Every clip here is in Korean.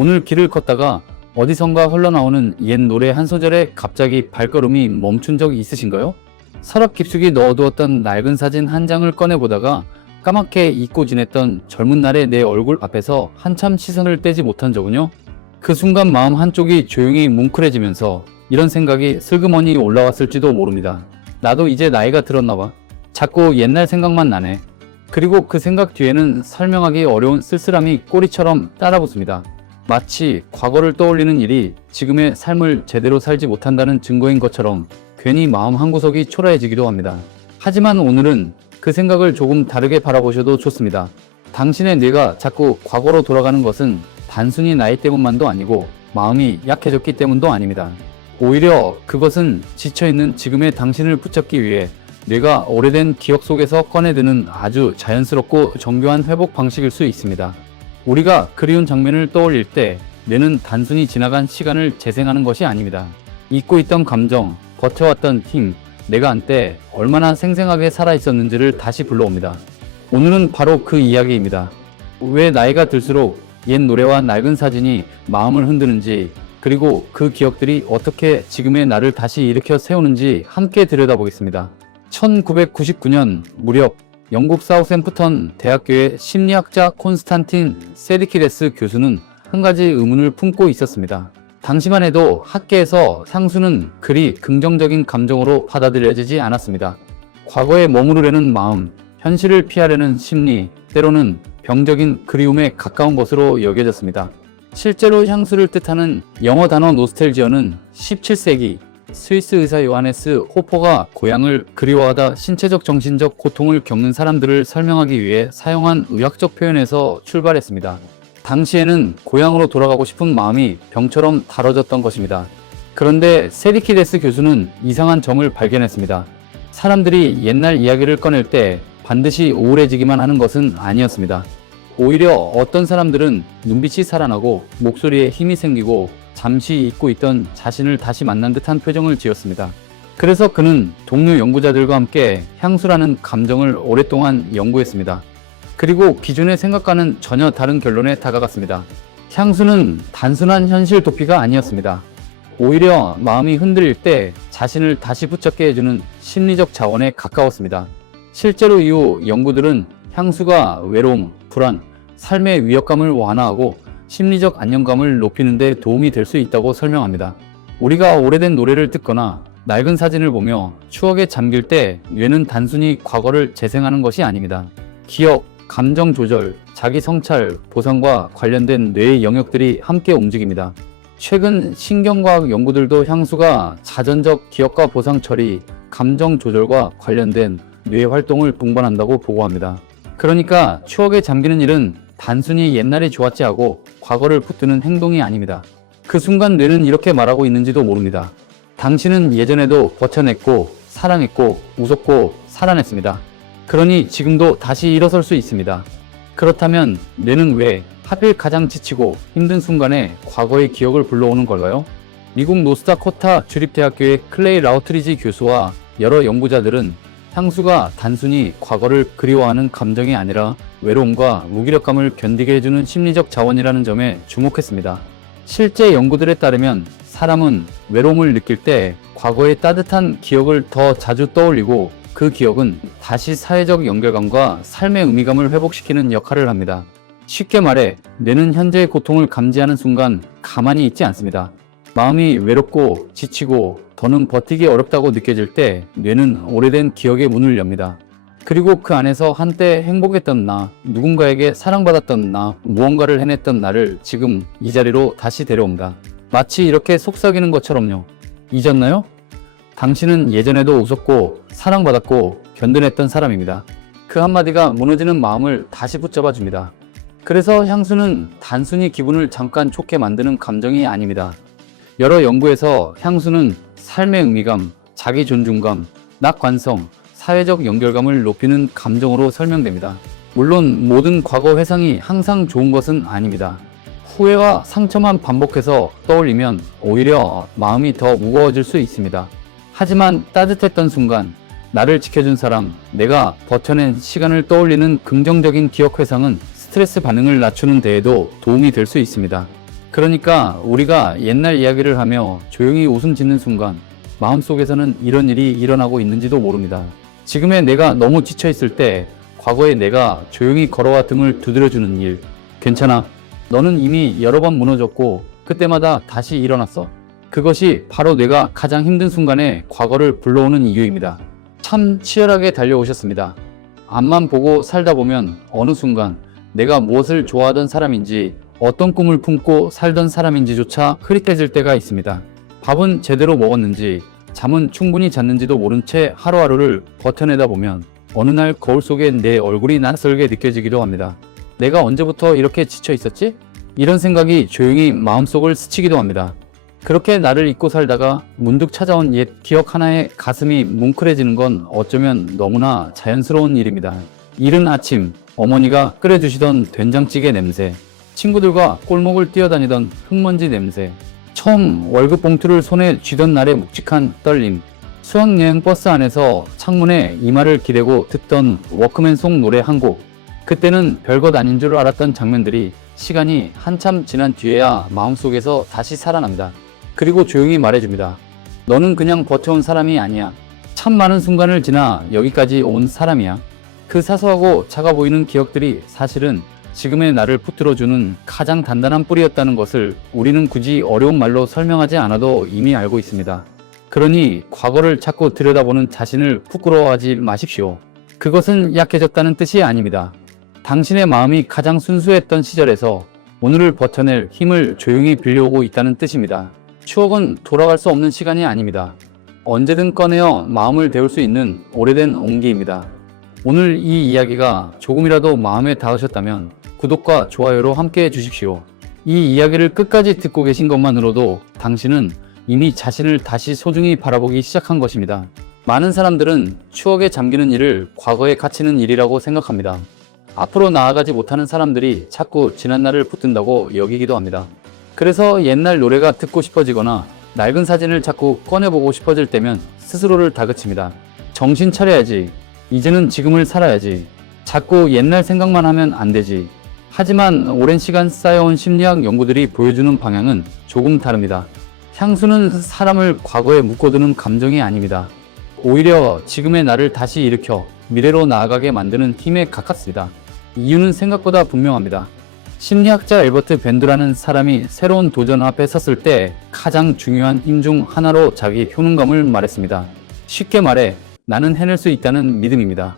오늘 길을 걷다가 어디선가 흘러나오는 옛 노래 한 소절에 갑자기 발걸음이 멈춘 적이 있으신가요? 서랍 깊숙이 넣어두었던 낡은 사진 한 장을 꺼내보다가 까맣게 잊고 지냈던 젊은 날의 내 얼굴 앞에서 한참 시선을 떼지 못한 적은요? 그 순간 마음 한쪽이 조용히 뭉클해지면서 이런 생각이 슬그머니 올라왔을지도 모릅니다. 나도 이제 나이가 들었나 봐. 자꾸 옛날 생각만 나네. 그리고 그 생각 뒤에는 설명하기 어려운 쓸쓸함이 꼬리처럼 따라붙습니다. 마치 과거를 떠올리는 일이 지금의 삶을 제대로 살지 못한다는 증거인 것처럼 괜히 마음 한구석이 초라해지기도 합니다. 하지만 오늘은 그 생각을 조금 다르게 바라보셔도 좋습니다. 당신의 뇌가 자꾸 과거로 돌아가는 것은 단순히 나이 때문만도 아니고 마음이 약해졌기 때문도 아닙니다. 오히려 그것은 지쳐있는 지금의 당신을 붙잡기 위해 뇌가 오래된 기억 속에서 꺼내드는 아주 자연스럽고 정교한 회복 방식일 수 있습니다. 우리가 그리운 장면을 떠올릴 때 뇌는 단순히 지나간 시간을 재생하는 것이 아닙니다. 잊고 있던 감정, 버텨왔던 힘, 내가 한때 얼마나 생생하게 살아있었는지를 다시 불러옵니다. 오늘은 바로 그 이야기입니다. 왜 나이가 들수록 옛 노래와 낡은 사진이 마음을 흔드는지, 그리고 그 기억들이 어떻게 지금의 나를 다시 일으켜 세우는지 함께 들여다보겠습니다. 1999년 무렵 영국 사우샘프턴 대학교의 심리학자 콘스탄틴 세리키데스 교수는 한 가지 의문을 품고 있었습니다. 당시만 해도 학계에서 향수는 그리 긍정적인 감정으로 받아들여지지 않았습니다. 과거에 머무르려는 마음, 현실을 피하려는 심리, 때로는 병적인 그리움에 가까운 것으로 여겨졌습니다. 실제로 향수를 뜻하는 영어 단어 노스텔지어는 17세기 스위스 의사 요하네스 호퍼가 고향을 그리워하다 신체적 정신적 고통을 겪는 사람들을 설명하기 위해 사용한 의학적 표현에서 출발했습니다. 당시에는 고향으로 돌아가고 싶은 마음이 병처럼 다뤄졌던 것입니다. 그런데 세리키데스 교수는 이상한 점을 발견했습니다. 사람들이 옛날 이야기를 꺼낼 때 반드시 우울해지기만 하는 것은 아니었습니다. 오히려 어떤 사람들은 눈빛이 살아나고 목소리에 힘이 생기고 잠시 잊고 있던 자신을 다시 만난 듯한 표정을 지었습니다. 그래서 그는 동료 연구자들과 함께 향수라는 감정을 오랫동안 연구했습니다. 그리고 기존의 생각과는 전혀 다른 결론에 다가갔습니다. 향수는 단순한 현실 도피가 아니었습니다. 오히려 마음이 흔들릴 때 자신을 다시 붙잡게 해주는 심리적 자원에 가까웠습니다. 실제로 이후 연구들은 향수가 외로움, 불안, 삶의 위협감을 완화하고 심리적 안정감을 높이는 데 도움이 될 수 있다고 설명합니다. 우리가 오래된 노래를 듣거나 낡은 사진을 보며 추억에 잠길 때 뇌는 단순히 과거를 재생하는 것이 아닙니다. 기억, 감정 조절, 자기 성찰, 보상과 관련된 뇌의 영역들이 함께 움직입니다. 최근 신경과학 연구들도 향수가 자전적 기억과 보상 처리, 감정 조절과 관련된 뇌 활동을 동반한다고 보고합니다. 그러니까 추억에 잠기는 일은 단순히 옛날이 좋았지 하고 과거를 붙드는 행동이 아닙니다. 그 순간 뇌는 이렇게 말하고 있는지도 모릅니다. 당신은 예전에도 버텨냈고 사랑했고 웃었고 살아냈습니다. 그러니 지금도 다시 일어설 수 있습니다. 그렇다면 뇌는 왜 하필 가장 지치고 힘든 순간에 과거의 기억을 불러오는 걸까요? 미국 노스다코타 주립대학교의 클레이 라우트리지 교수와 여러 연구자들은 향수가 단순히 과거를 그리워하는 감정이 아니라 외로움과 무기력감을 견디게 해주는 심리적 자원이라는 점에 주목했습니다. 실제 연구들에 따르면 사람은 외로움을 느낄 때 과거의 따뜻한 기억을 더 자주 떠올리고 그 기억은 다시 사회적 연결감과 삶의 의미감을 회복시키는 역할을 합니다. 쉽게 말해 뇌는 현재의 고통을 감지하는 순간 가만히 있지 않습니다. 마음이 외롭고 지치고 더는 버티기 어렵다고 느껴질 때 뇌는 오래된 기억의 문을 엽니다. 그리고 그 안에서 한때 행복했던 나, 누군가에게 사랑받았던 나, 무언가를 해냈던 나를 지금 이 자리로 다시 데려옵니다. 마치 이렇게 속삭이는 것처럼요. 잊었나요? 당신은 예전에도 웃었고 사랑받았고 견뎌냈던 사람입니다. 그 한마디가 무너지는 마음을 다시 붙잡아 줍니다. 그래서 향수는 단순히 기분을 잠깐 좋게 만드는 감정이 아닙니다. 여러 연구에서 향수는 삶의 의미감, 자기 존중감, 낙관성, 사회적 연결감을 높이는 감정으로 설명됩니다. 물론 모든 과거 회상이 항상 좋은 것은 아닙니다. 후회와 상처만 반복해서 떠올리면 오히려 마음이 더 무거워질 수 있습니다. 하지만 따뜻했던 순간, 나를 지켜준 사람, 내가 버텨낸 시간을 떠올리는 긍정적인 기억 회상은 스트레스 반응을 낮추는 데에도 도움이 될 수 있습니다. 그러니까 우리가 옛날 이야기를 하며 조용히 웃음 짓는 순간 마음속에서는 이런 일이 일어나고 있는지도 모릅니다. 지금의 내가 너무 지쳐있을 때 과거의 내가 조용히 걸어와 등을 두드려주는 일. 괜찮아. 너는 이미 여러 번 무너졌고 그때마다 다시 일어났어. 그것이 바로 내가 가장 힘든 순간에 과거를 불러오는 이유입니다. 참 치열하게 달려오셨습니다. 앞만 보고 살다 보면 어느 순간 내가 무엇을 좋아하던 사람인지 어떤 꿈을 품고 살던 사람인지조차 흐릿해질 때가 있습니다. 밥은 제대로 먹었는지 잠은 충분히 잤는지도 모른 채 하루하루를 버텨내다 보면 어느 날 거울 속에 내 얼굴이 낯설게 느껴지기도 합니다. 내가 언제부터 이렇게 지쳐 있었지? 이런 생각이 조용히 마음속을 스치기도 합니다. 그렇게 나를 잊고 살다가 문득 찾아온 옛 기억 하나에 가슴이 뭉클해지는 건 어쩌면 너무나 자연스러운 일입니다. 이른 아침 어머니가 끓여주시던 된장찌개 냄새, 친구들과 골목을 뛰어다니던 흙먼지 냄새, 처음 월급 봉투를 손에 쥐던 날의 묵직한 떨림, 수학여행 버스 안에서 창문에 이마를 기대고 듣던 워크맨송 노래 한 곡. 그때는 별것 아닌 줄 알았던 장면들이 시간이 한참 지난 뒤에야 마음속에서 다시 살아납니다. 그리고 조용히 말해줍니다. 너는 그냥 버텨온 사람이 아니야. 참 많은 순간을 지나 여기까지 온 사람이야. 그 사소하고 작아 보이는 기억들이 사실은 지금의 나를 붙들어주는 가장 단단한 뿌리였다는 것을 우리는 굳이 어려운 말로 설명하지 않아도 이미 알고 있습니다. 그러니 과거를 자꾸 들여다보는 자신을 부끄러워하지 마십시오. 그것은 약해졌다는 뜻이 아닙니다. 당신의 마음이 가장 순수했던 시절에서 오늘을 버텨낼 힘을 조용히 빌려오고 있다는 뜻입니다. 추억은 돌아갈 수 없는 시간이 아닙니다. 언제든 꺼내어 마음을 데울 수 있는 오래된 온기입니다. 오늘 이 이야기가 조금이라도 마음에 닿으셨다면 구독과 좋아요로 함께 해주십시오. 이 이야기를 끝까지 듣고 계신 것만으로도 당신은 이미 자신을 다시 소중히 바라보기 시작한 것입니다. 많은 사람들은 추억에 잠기는 일을 과거에 갇히는 일이라고 생각합니다. 앞으로 나아가지 못하는 사람들이 자꾸 지난날을 붙든다고 여기기도 합니다. 그래서 옛날 노래가 듣고 싶어지거나 낡은 사진을 자꾸 꺼내보고 싶어질 때면 스스로를 다그칩니다. 정신 차려야지. 이제는 지금을 살아야지. 자꾸 옛날 생각만 하면 안 되지. 하지만 오랜 시간 쌓여온 심리학 연구들이 보여주는 방향은 조금 다릅니다. 향수는 사람을 과거에 묶어두는 감정이 아닙니다. 오히려 지금의 나를 다시 일으켜 미래로 나아가게 만드는 힘에 가깝습니다. 이유는 생각보다 분명합니다. 심리학자 엘버트 밴드라는 사람이 새로운 도전 앞에 섰을 때 가장 중요한 힘 중 하나로 자기 효능감을 말했습니다. 쉽게 말해 나는 해낼 수 있다는 믿음입니다.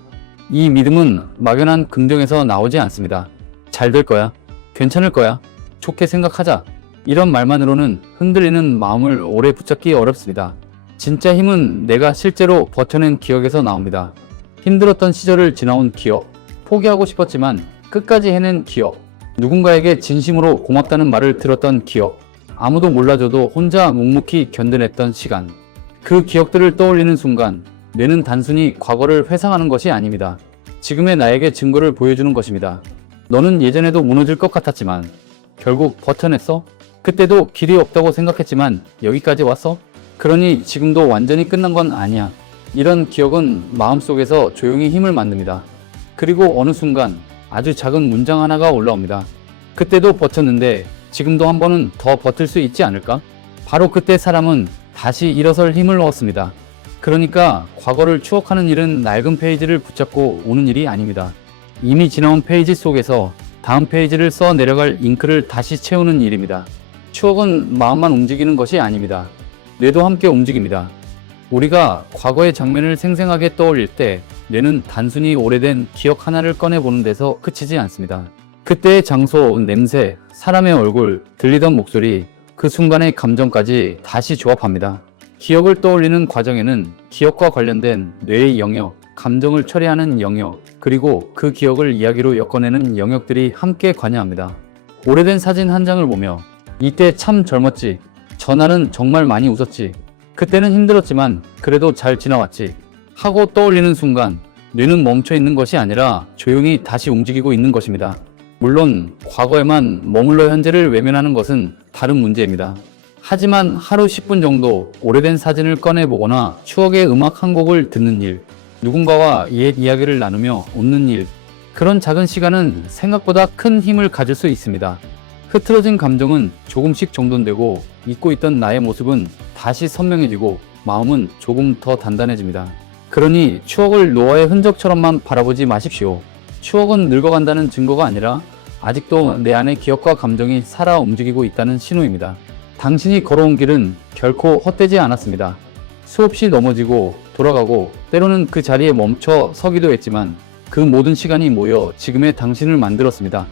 이 믿음은 막연한 긍정에서 나오지 않습니다. 잘 될 거야. 괜찮을 거야. 좋게 생각하자. 이런 말만으로는 흔들리는 마음을 오래 붙잡기 어렵습니다. 진짜 힘은 내가 실제로 버텨낸 기억에서 나옵니다. 힘들었던 시절을 지나온 기억, 포기하고 싶었지만 끝까지 해낸 기억, 누군가에게 진심으로 고맙다는 말을 들었던 기억, 아무도 몰라줘도 혼자 묵묵히 견뎌냈던 시간. 그 기억들을 떠올리는 순간 뇌는 단순히 과거를 회상하는 것이 아닙니다. 지금의 나에게 증거를 보여주는 것입니다. 너는 예전에도 무너질 것 같았지만 결국 버텨냈어? 그때도 길이 없다고 생각했지만 여기까지 왔어? 그러니 지금도 완전히 끝난 건 아니야. 이런 기억은 마음속에서 조용히 힘을 만듭니다. 그리고 어느 순간 아주 작은 문장 하나가 올라옵니다. 그때도 버텼는데 지금도 한 번은 더 버틸 수 있지 않을까? 바로 그때 사람은 다시 일어설 힘을 얻습니다. 그러니까 과거를 추억하는 일은 낡은 페이지를 붙잡고 오는 일이 아닙니다. 이미 지나온 페이지 속에서 다음 페이지를 써 내려갈 잉크를 다시 채우는 일입니다. 추억은 마음만 움직이는 것이 아닙니다. 뇌도 함께 움직입니다. 우리가 과거의 장면을 생생하게 떠올릴 때 뇌는 단순히 오래된 기억 하나를 꺼내보는 데서 그치지 않습니다. 그때의 장소, 냄새, 사람의 얼굴, 들리던 목소리, 그 순간의 감정까지 다시 조합합니다. 기억을 떠올리는 과정에는 기억과 관련된 뇌의 영역, 감정을 처리하는 영역, 그리고 그 기억을 이야기로 엮어내는 영역들이 함께 관여합니다. 오래된 사진 한 장을 보며 이때 참 젊었지. 전날은 정말 많이 웃었지. 그때는 힘들었지만 그래도 잘 지나왔지. 하고 떠올리는 순간 뇌는 멈춰 있는 것이 아니라 조용히 다시 움직이고 있는 것입니다. 물론 과거에만 머물러 현재를 외면하는 것은 다른 문제입니다. 하지만 하루 10분 정도 오래된 사진을 꺼내보거나 추억의 음악 한 곡을 듣는 일, 누군가와 옛 이야기를 나누며 웃는 일, 그런 작은 시간은 생각보다 큰 힘을 가질 수 있습니다. 흐트러진 감정은 조금씩 정돈되고 잊고 있던 나의 모습은 다시 선명해지고 마음은 조금 더 단단해집니다. 그러니 추억을 노화의 흔적처럼만 바라보지 마십시오. 추억은 늙어간다는 증거가 아니라 아직도 내 안의 기억과 감정이 살아 움직이고 있다는 신호입니다. 당신이 걸어온 길은 결코 헛되지 않았습니다. 수없이 넘어지고 돌아가고 때로는 그 자리에 멈춰 서기도 했지만 그 모든 시간이 모여 지금의 당신을 만들었습니다.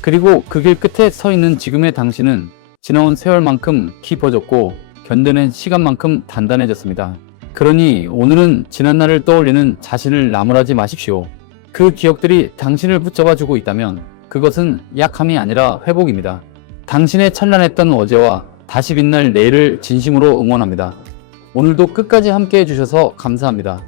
그리고 그 길 끝에 서 있는 지금의 당신은 지나온 세월만큼 깊어졌고 견뎌낸 시간만큼 단단해졌습니다. 그러니 오늘은 지난날을 떠올리는 자신을 나무라지 마십시오. 그 기억들이 당신을 붙잡아주고 있다면 그것은 약함이 아니라 회복입니다. 당신의 찬란했던 어제와 다시 빛날 내일을 진심으로 응원합니다. 오늘도 끝까지 함께 해주셔서 감사합니다.